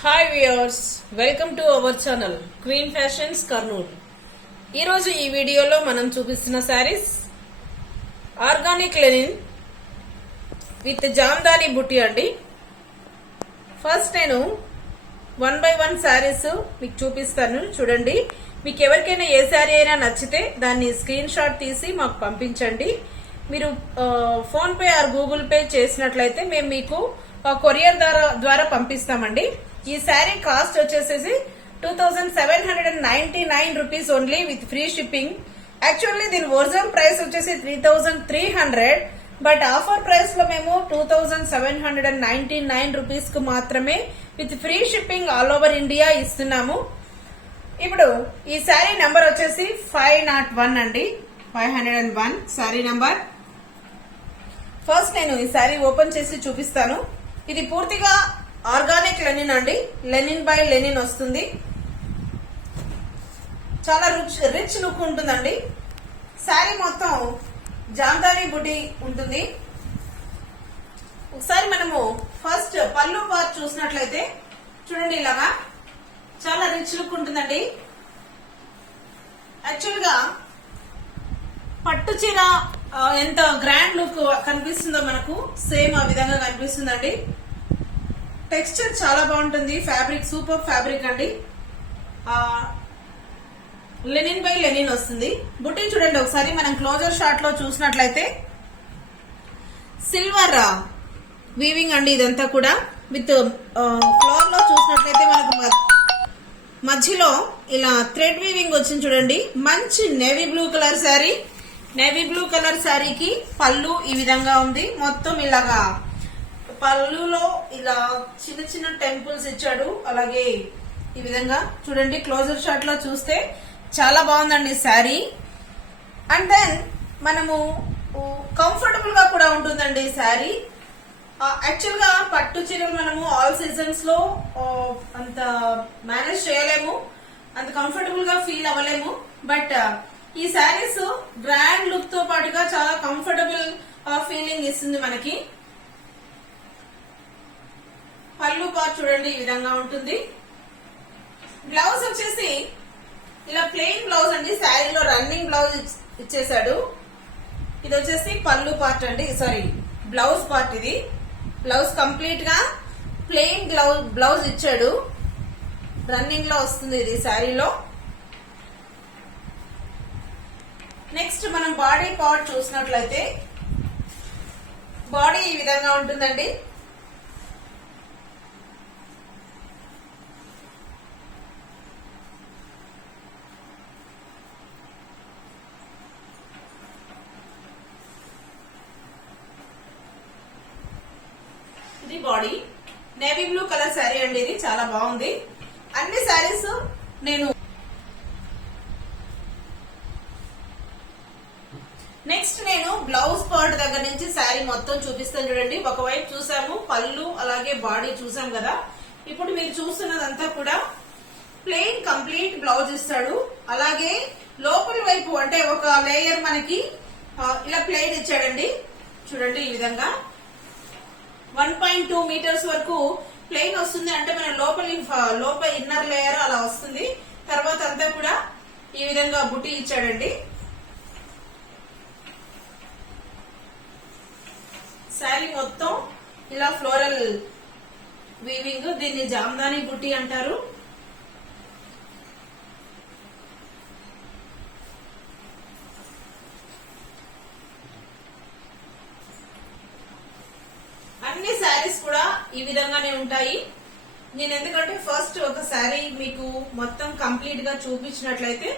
Hi viewers, welcome to our channel queen fashions Kurnool. ఈరోజు ఈ వీడియోలో మనం చూపిస్తున్న saris organic Lenin with Jamdani బుట్టి అండి. ఫస్ట్ నేను 1 by 1 శారీస్ మీకు చూపిస్తాను, చూడండి. మీకు ఎవరికైనా ఏ శారీ అయినా నచ్చితే దాన్ని స్క్రీన్ షాట్ తీసి మాకు పంపించండి. మీరు phone pay are Google pay చేసినట్లయితే మేము మీకు కొరియర్ ద్వారా పంపిస్తామండి. ఈ శారీ కాస్ట్ వచ్చేసేసి 2799 rupees only with free shipping. Actually దీని ఒరిజినల్ ప్రైస్ వచ్చేసి 3300, బట్ ఆఫర్ ప్రైస్ లో మేము 2799 రూపీస్ కు మాత్రమే with free shipping all over India ఇస్తున్నాము. ఇప్పుడు ఈ శారీ నంబర్ వచ్చేసి 501 అండి, 501 శారీ నంబర్. ఫస్ట్ నేను ఈ శారీ ఓపెన్ చేసి చూపిస్తాను. ఇది పూర్తిగా ఆర్గానిక్ లెనిన్ అండి, లెనిన్ బై లెనిన్ వస్తుంది. చాలా రిచ్ లుక్ ఉంటుందండి. శారీ మొత్తం జామ్దాని బుటీ ఉంటుంది. ఒకసారి మనము ఫస్ట్ పళ్ళు పార్ట్ చూసినట్లయితే చూడండి, ఇలాగా చాలా రిచ్ లుక్ ఉంటుందండి. యాక్చువల్ గా పట్టు చీర ఎంత గ్రాండ్ లుక్ కనిపిస్తుందో మనకు సేమ్ ఆ విధంగా కనిపిస్తుందండి. టెక్స్చర్ చాలా బాగుంటుంది. ఫ్యాబ్రిక్ సూపర్ ఫ్యాబ్రిక్ అండి. లెనిన్ బై లెనిన్ వస్తుంది. బుట్టి చూడండి ఒకసారి మనం క్లోజర్ షాట్ లో చూసినట్లయితే సిల్వర్ వీవింగ్ అండి. ఇదంతా కూడా విత్ ఫ్లోర్ లో చూసినట్లయితే మనకు మధ్యలో ఇలా థ్రెడ్ వీవింగ్ వచ్చింది చూడండి. మంచి navy blue colour sari. Navy blue colour శారీకి పళ్ళు ఈ విధంగా ఉంది. మొత్తం ఇలాగా పళ్ళులో ఇలా చిన్న చిన్న టెంపుల్స్ ఇచ్చాడు. అలాగే ఈ విధంగా చూడండి, క్లోజర్ షాట్ లో చూస్తే చాలా బాగుందండి శారీ. అండ్ దెన్ మనము కంఫర్టబుల్ గా కూడా ఉంటుందండి ఈ శారీ. యాక్చువల్ గా పట్టు చీరలు మనము ఆల్ సీజన్స్ లో అంత మేనేజ్ చేయలేము, అంత కంఫర్టబుల్ గా ఫీల్ అవ్వలేము. బట్ ఈ శారీస్ గ్రాండ్ లుక్ తో పాటుగా చాలా కంఫర్టబుల్ ఫీలింగ్ ఇస్తుంది మనకి. పళ్ళు పార్ట్ చూడండి ఈ విధంగా ఉంటుంది. బ్లౌజ్ వచ్చేసి ఇలా ప్లెయిన్ బ్లౌజ్ అండి. శారీలో రన్నింగ్ బ్లౌజ్ ఇచ్చేసాడు. ఇది వచ్చేసి పళ్ళు పార్ట్ అండి, సారీ బ్లౌజ్ పార్ట్. ఇది బ్లౌజ్ కంప్లీట్ గా ప్లెయిన్ బ్లౌజ్ ఇచ్చాడు. రన్నింగ్ లో వస్తుంది ఇది శారీలో. నెక్స్ట్ మనం బాడీ పార్ట్ చూసినట్లయితే బాడీ ఈ విధంగా ఉంటుందండి. ఇది body. Navy blue colour sari అండి, ఇది చాలా బాగుంది. అన్ని శారీస్ నేను నెక్స్ట్ నేను బ్లౌజ్ పార్ట్ దగ్గర నుంచి శారీ మొత్తం చూపిస్తాను చూడండి. ఒకవైపు చూసాము పళ్ళు, అలాగే బాడీ చూసాం కదా. ఇప్పుడు మీరు చూస్తున్నదంతా కూడా ప్లెయిన్ కంప్లీట్ బ్లౌజ్ ఇస్తాడు. అలాగే లోపలి వైపు అంటే ఒక లేయర్ మనకి ఇలా ప్లెయిన్ ఇచ్చాడండి. చూడండి ఈ విధంగా 1.2 మీటర్స్ వరకు ప్లెయిన్ వస్తుంది. అంటే మన లోపలి ఇన్నర్ లేయర్ అలా వస్తుంది. తర్వాత అంతా కూడా ఈ విధంగా బుట్టి ఇచ్చాడండి. శారీ మొత్తం ఇలా ఫ్లోరల్ వీవింగ్, దీన్ని జామ్దాని బుట్టి అంటారు. అన్ని శారీస్ కూడా ఈ విధంగానే ఉంటాయి. నేను ఎందుకంటే ఫస్ట్ ఒక శారీ మీకు మొత్తం కంప్లీట్ గా చూపించినట్లయితే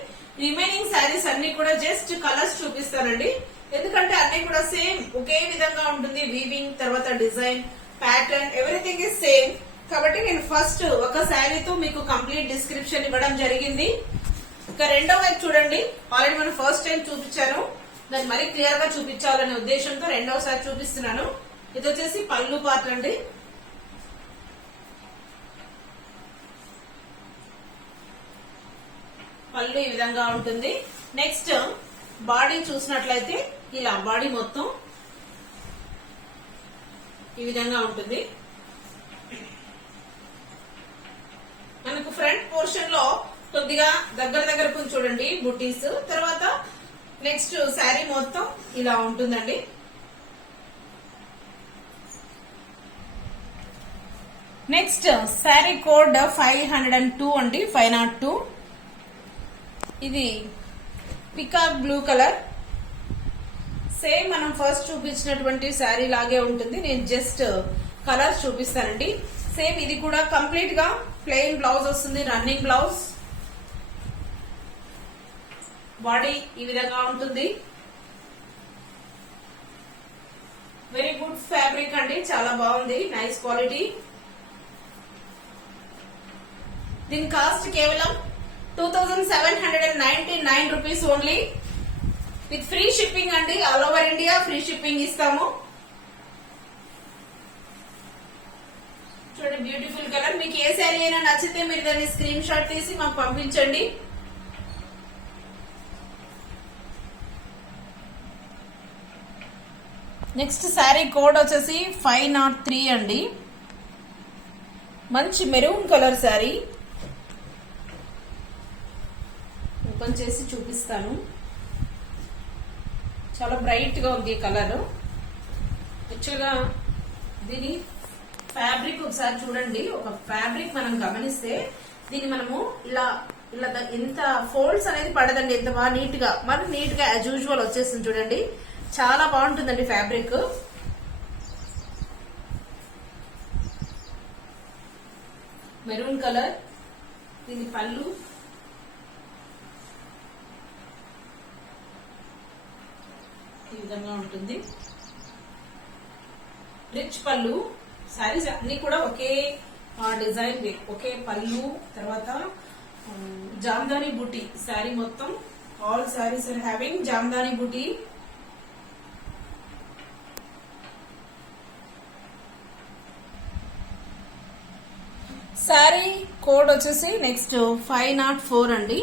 రిమైనింగ్ శారీస్ అన్ని కూడా జస్ట్ కలర్స్ చూపిస్తానండి. ఎందుకంటే అన్ని కూడా సేమ్ ఒకే విధంగా ఉంటుంది. వీవింగ్, తర్వాత design, pattern, everything is same. కాబట్టి నేను ఫస్ట్ ఒక శారీతో మీకు కంప్లీట్ డిస్క్రిప్షన్ ఇవ్వడం జరిగింది. ఇక రెండో వైపు చూడండి, ఆల్రెడీ మనం ఫస్ట్ టైం చూపించాను, దాన్ని మరీ క్లియర్ గా చూపించాలనే ఉద్దేశంతో రెండోసారి చూపిస్తున్నాను. ఇది వచ్చేసి పళ్ళు పార్ట్ అండి. పళ్ళు ఈ విధంగా ఉంటుంది. నెక్స్ట్ బాడీ చూసినట్లయితే ఇలా బాడీ మొత్తం ఈ విధంగా ఉంటుంది. పోర్షన్ లో కొద్దిగా దగ్గర దగ్గర కొంచెం చూడండి బుటీస్. తర్వాత నెక్స్ట్ శారీ మొత్తం ఇలా ఉంటుందండి. నెక్స్ట్ శారీ కోడ్ 502 అండి, 502. ఇది పికాక్ బ్లూ కలర్. సేమ్ మనం ఫస్ట్ చూపించినటువంటి శారీ లాగే ఉంటుంది. నేను జస్ట్ కలర్స్ చూపిస్తానండి. సేమ్ ఇది కూడా కంప్లీట్ గా ప్లెయిన్ బ్లౌజ్ వస్తుంది, రన్నింగ్ బ్లౌజ్. బాడీ ఈ విధంగా ఉంటుంది. వెరీ గుడ్ ఫ్యాబ్రిక్ అండి, చాలా బాగుంది, నైస్ క్వాలిటీ. దీని కాస్ట్ కేవలం 2799 rupees only, with free shipping అండి. All over India free shipping ఇస్తాము. చూడండి బ్యూటిఫుల్ కలర్. మీకు ఏ శారీ అయినా నచ్చితే మీరు దాన్ని స్క్రీన్ షాట్ తీసి మాకు పంపించండి. నెక్స్ట్ శారీ కోడ్ వచ్చేసి 503 అండి. మంచి మెరూన్ కలర్ శారీ. ఓపెన్ చేసి చూపిస్తాను. చాలా బ్రైట్ గా ఉంది కలర్. యాక్చువల్గా దీని ఫ్యాబ్రిక్ ఒకసారి చూడండి. ఒక ఫ్యాబ్రిక్ మనం గమనిస్తే దీన్ని మనము ఇలా ఇలా ఎంత ఫోల్డ్స్ అనేది పడదండి, ఎంత బాగా నీట్ గా మనకి నీట్ గా యాజ్ యూజువల్ వచ్చేస్తుంది. చూడండి చాలా బాగుంటుందండి ఫ్యాబ్రిక్. Maroon colour. దీని పళ్ళు ఈ విధంగా ఉంటుంది, రిచ్ పళ్ళు. శారీస్ అన్ని కూడా ఒకే డిజైన్, ఒకే పళ్ళు. తర్వాత జామ్దాని బూటీ శారీ మొత్తం. All saris are having Jamdani buti. Sari code వచ్చేసి నెక్స్ట్ 504 అండి.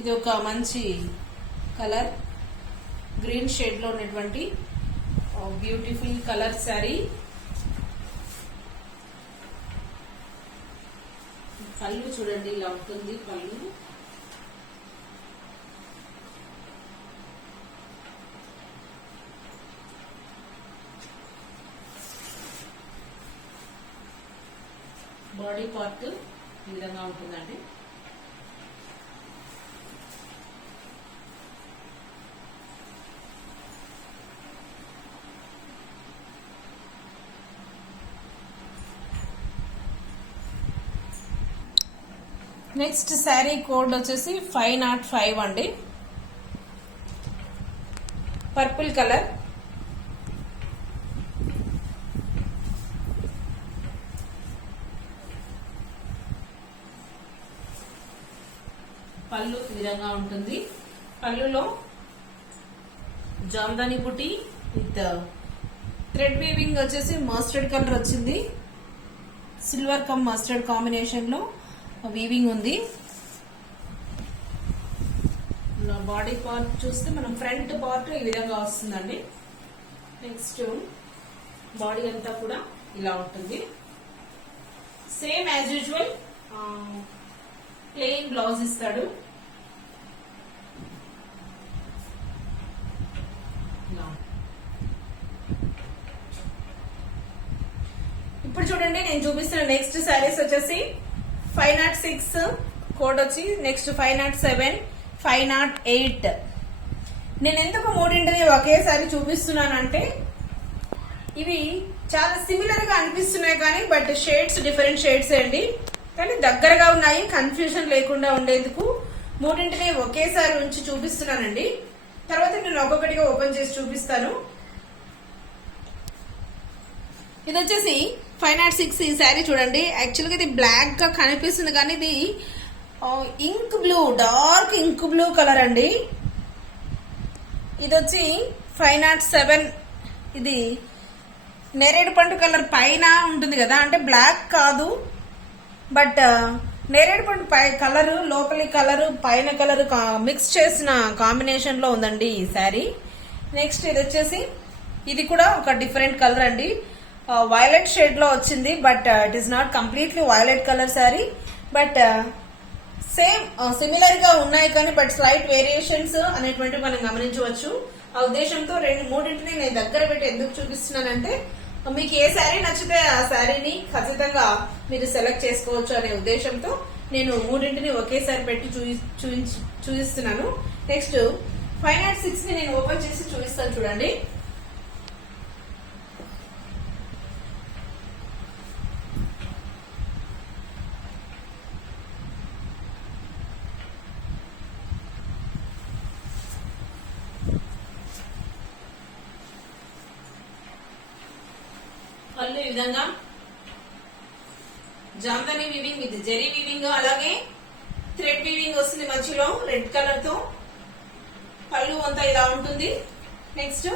ఇది ఒక మంచి కలర్, గ్రీన్ షేడ్ లో ఉన్నటువంటి బ్యూటిఫుల్ కలర్ శారీ. పళ్ళు చూడండి ఇలా ఉంటుంది పళ్ళు. బాడీ పార్ట్ ఈ విధంగా ఉంటుందండి. నెక్స్ట్ శారీ కోడ్ వచ్చేసి 505 అండి. Purple colour. పళ్ళు ఈ విధంగా ఉంటుంది. పళ్ళులో జామ్దాని బుటీ విత్ థ్రెడ్ వీవింగ్ వచ్చేసి మస్టర్డ్ కలర్ వచ్చింది. సిల్వర్ కమ్ మస్టర్డ్ కాంబినేషన్ లో వీవింగ్ ఉంది. బాడీ పార్ట్ చూస్తే మనం ఫ్రంట్ పార్ట్ ఈ విధంగా వస్తుందండి. నెక్స్ట్ బాడీ అంతా కూడా ఇలా ఉంటుంది. Same as usual plain blouse ఇస్తాడు. ఇప్పుడు చూడండి నేను చూపిస్తున్న నెక్స్ట్ శారీస్ వచ్చేసి 506 కోడ్ వచ్చి, నెక్స్ట్ 507, 508. నేను ఎందుకు మూడింటిని ఒకేసారి చూపిస్తున్నానంటే ఇవి చాలా సిమిలర్ గా అనిపిస్తున్నాయి కానీ బట్ షేడ్స్ డిఫరెంట్ షేడ్స్ అండి, కానీ దగ్గరగా ఉన్నాయి. కన్ఫ్యూజన్ లేకుండా ఉండేందుకు మూడింటిని ఒకేసారి ఉంచి చూపిస్తున్నానండి. తర్వాత నేను ఒక్కొక్కటిగా ఓపెన్ చేసి చూపిస్తాను. ఇది వచ్చేసి 506 ఈ శారీ చూడండి. యాక్చువల్గా ఇది బ్లాక్ గా కనిపిస్తుంది కానీ ఇది ink blue, dark ink blue colour అండి. ఇది వచ్చి 507. ఇది నేరేడు పండు కలర్ పైన ఉంటుంది కదా, అంటే బ్లాక్ కాదు బట్ నేరేడు పండు కలర్, లోపలి కలర్ పైన కలర్ మిక్స్ చేసిన కాంబినేషన్ లో ఉందండి ఈ శారీ. నెక్స్ట్ ఇది వచ్చేసి ఇది కూడా ఒక డిఫరెంట్ కలర్ అండి, వైలెట్ షేడ్ లో వచ్చింది but it is not completely violet colour sari. But same similar గా ఉన్నాయి కానీ బట్ స్లైట్ వేరియేషన్స్ అనేటువంటి మనం గమనించవచ్చు. ఆ ఉద్దేశంతో మూడింటిని నేను దగ్గర పెట్టి ఎందుకు చూపిస్తున్నానంటే మీకు ఏ శారీ నచ్చితే ఆ శారీని ఖచ్చితంగా మీరు సెలెక్ట్ చేసుకోవచ్చు అనే ఉద్దేశంతో నేను మూడింటిని ఒకేసారి పెట్టి చూపిస్తున్నాను. నెక్స్ట్ 506 ని నేను ఓపెన్ చేసి చూపిస్తాను చూడండి. పళ్ళు ఈ విధంగా Jamdani weaving with zari weaving, అలాగే థ్రెడ్ వీవింగ్ వస్తుంది మధ్యలో రెడ్ కలర్ తో. పళ్ళు అంతా ఇలా ఉంటుంది. నెక్స్ట్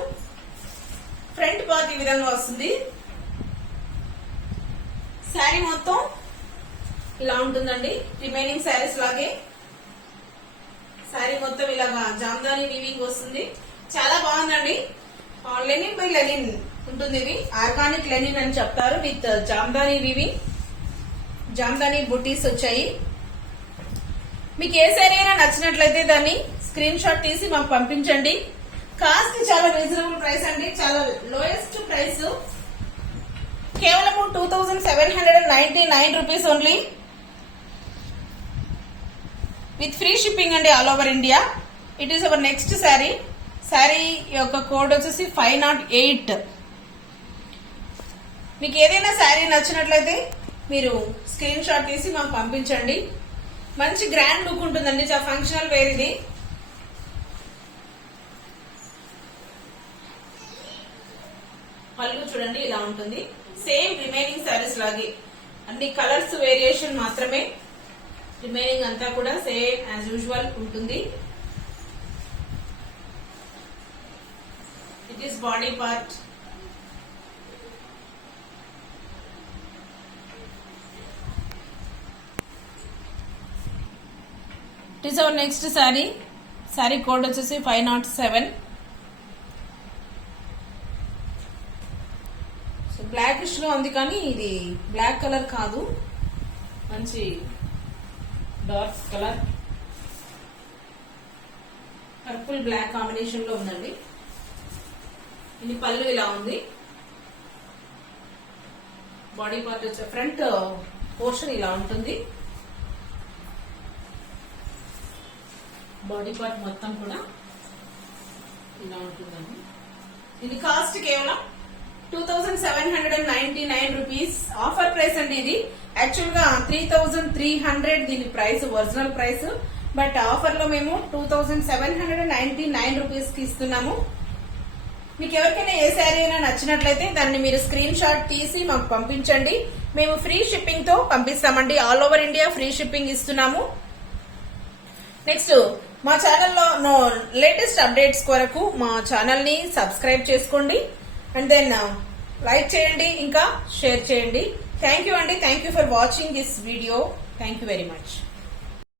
ఫ్రంట్ పార్ట్ ఈ విధంగా వస్తుంది. శారీ మొత్తం ఇలా ఉంటుందండి. రిమైనింగ్ శారీస్ లాగే శారీ మొత్తం ఇలాగా జామ్దాని వీవింగ్ వస్తుంది. చాలా బాగుందండి. లెనిన్ బై లెనిన్ ఉంటుంది. ఇది ఆర్గానిక్ లెనిన్ అని చెప్తారు. విత్ జామ్దాని వీవింగ్, జామ్దాని బుటీస్ వచ్చాయి. మీకు ఏ శారీ అయినా నచ్చినట్లయితే దాన్ని స్క్రీన్ షాట్ తీసి మాకు పంపించండి. కాస్ట్ చాలా రీజనబుల్ ప్రైస్ అండి, చాలా లోయెస్ట్ ప్రైస్, కేవలం 2799 rupees only with free shipping అండి all over India. It is our next sari. Sari యొక్క కోడ్ వచ్చేసి 508. మీకు ఏదైనా శారీ నచ్చినట్లయితే మీరు స్క్రీన్ షాట్ తీసి మాకు పంపించండి. మంచి గ్రాండ్ లుక్ ఉంటుందండి, చాలా ఫంక్షనల్ వేర్ ఇది. పళ్ళు చూడండి ఇలా ఉంటుంది. సేమ్ రిమైనింగ్ శారీస్ లాగే అన్ని కలర్స్ వేరియేషన్ మాత్రమే. రిమైనింగ్ అంతా కూడా సేమ్ యాజ్ యూజువల్ ఉంటుంది. It is body part. It is our next sari. Sari code వచ్చేసి 507. సో బ్లాకిష్ లో ఉంది కానీ ఇది బ్లాక్ కలర్ కాదు, మంచి dark colour, purple black combination లో ఉందండి. ఇది పళ్ళు ఇలా ఉంది. బాడీ పార్ట్ వచ్చే ఫ్రంట్ పోర్షన్ ఇలా ఉంటుంది. బాడీ పార్ట్ మొత్తం కూడా ఇలా ఉంటుందండి. ఇది కాస్ట్ కేవలం 2799 రూపీస్. ఆఫర్ ప్రైస్ అండి ఇది. యాక్చువల్ గా 3300 దీని price, original price. But offer లో మేము 2799 రూపీస్ కి ఇస్తున్నాము. మీకు ఎవరికైనా ఏ శారీ అయినా నచ్చినట్లయితే దాన్ని మీరు స్క్రీన్ షాట్ తీసి మాకు పంపించండి. మేము ఫ్రీ షిప్పింగ్ తో పంపిస్తామండి. All over India free shipping ఇస్తున్నాము. నెక్స్ట్ మా ఛానల్లో లేటెస్ట్ అప్డేట్స్ కొరకు మా ఛానల్ ని సబ్స్క్రైబ్ చేసుకోండి. అండ్ దెన్ లైక్ చేయండి, ఇంకా షేర్ చేయండి. థ్యాంక్ యూ అండి. Thank you for watching this video. Thank you very much.